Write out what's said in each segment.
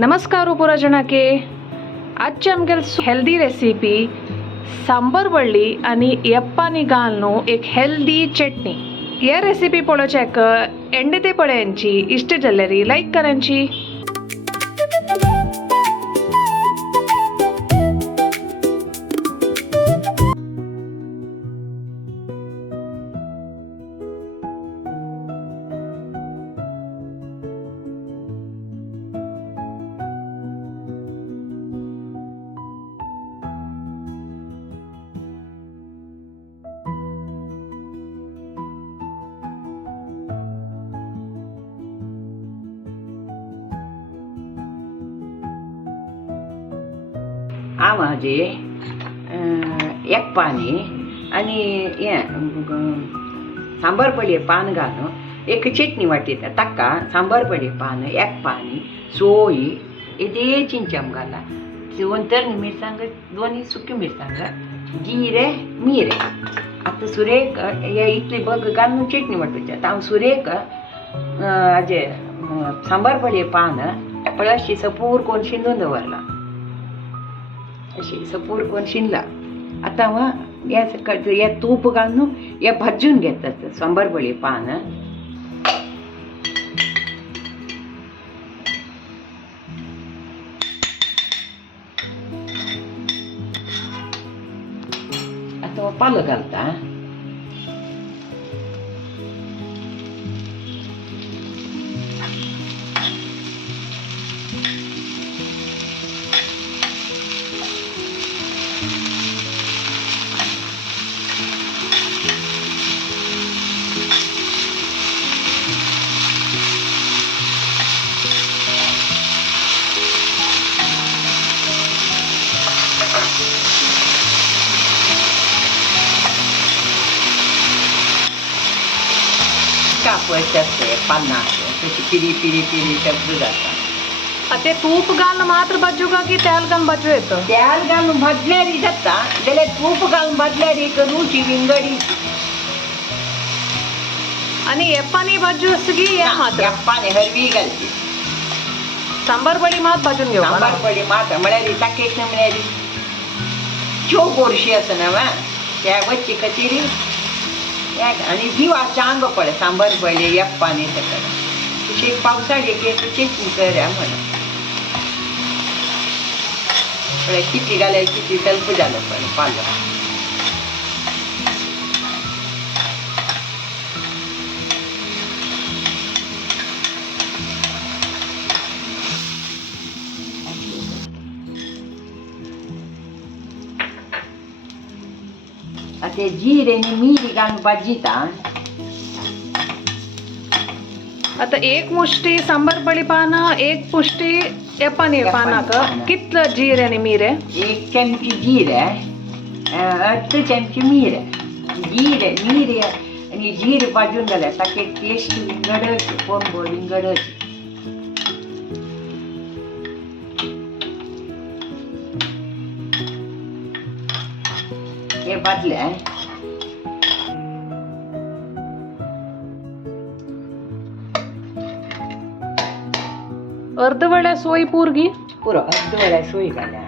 नमस्कार पुरा जणाके आजची आमगेल हेल्दी रेसिपी सांबर बळ्ळी आणि यप्पानी घालून एक हेल्दी चटणी. या रेसिपी पळोवच्याक एंड ते पळयांची इष्ट जाल्यारी लाईक करांची. आवाजे एक पाणी आणि ये सांबार पडी पान घालून एक चटणी वाटीत ताका सांबार पडी पान एक पाणी सोयी इथे चिंचम घाला 2 तर मिरसांग 2 सुकी मिरसांग जिरे मिरे आता सुरेख हे इतले बघ घालून चटणी वाटूच्या हांव सुरेख हाजे सांबार पडी पान पळशी सपूर कोण शिंदून दवरला अशी सपूर कोण शिनला. आता मग या तूप घालून या भाजून घेतात सांबार बळी पान. आता पालं घालता कापवायचे असते 50 तशी पिरी पिरी पिरी शब्द जातात. ते तूप घालून मात्र भाजू का की तेल घालून भाजू येतं? तेल घालून भाजल्यारी जाता जाल्यार तूप घालून भाजल्यारी रुची विंगडी आणि यप्पानी भाजू असं की या मात्र यप्पाने हरवी घालची सांबार बळी मात भाजून घेऊ. सांबार पडी मात म्हळ्यार ताकेक म्हळ्यार चो गोडशी असं ना त्या वच्ची कचिरी आणि जीवा चांग पडे सांबार पडले यप्पाने सगळं तुझे पावसाळी चटणी करा म्हणून किती घालाय किती तल्प झालं पण पालं. ते जिरे आणि मीठ घालून भाजीता. आता एक मुष्टी सांबार बळी पान एक मुष्टी यप्पानी पानाक कितलं जिरे आणि मिरे? 1 चमची जिरे 8 चमची मिरे जिरे मिरे आणि जिरे भाजून घाला ताके टेस्ट विंगडच पोंबो विंगडच. हे भाजले अर्धवड्या सोयी पूर्गी पुरो अर्धवड्या सोयी घाल्या.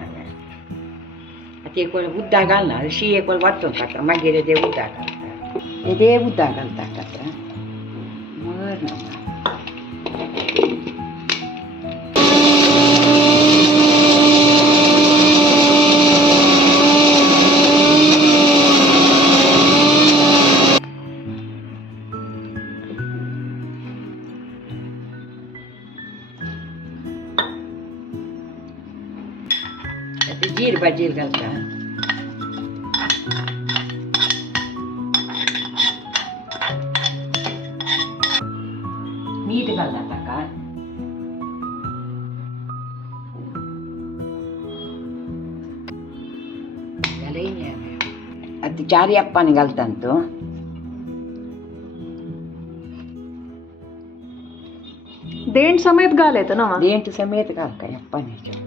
आता एक उद्दा घालना शी एक वाटून काढता मागीर ते उद्दा घालता ते उद्दा घालता काढता बरं. जीर भाजीर घालता मीठ घालता ताका आता 4 यप्पाने घालता तो देंट समेत घाल येतं ना देंट समेत घालता यप्पाने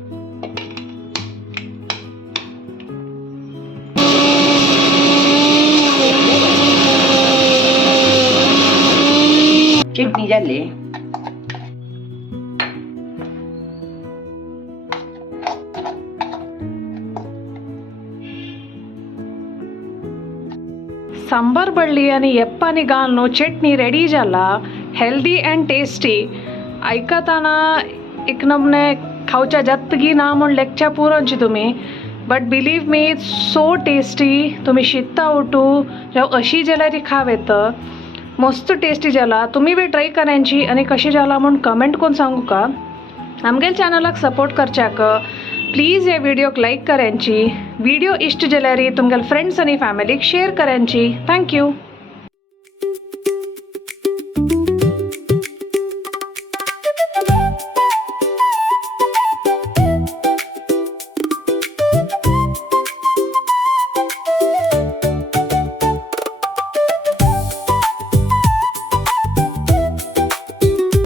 चटणी झाली सांबार बळ्ळी आनी येप्पांनी घालून चटणी रेडी जाला हेल्दी अँड टेस्टी आयकताना एक नमने खावच्या जातगी ना म्हूण लेखच्या पुरोंची तुमी but believe me it's so tasty तुम्ही शिकता उठू जेव्हा अशी जाल्यार ती खाव येतं मस्त टेस्टी जाला तुम्ही बी ट्राय करायची आणि कशी जाला म्हणून कमेंट करून सांगू का आमगे चॅनलाक सपोर्ट करच्याक प्लीज हे व्हिडिओक लाईक करायची व्हिडिओ इश्ट जाल्यार तुमगेल फ्रेंड्स आणि फॅमिलीक शेअर करायची थँक्यू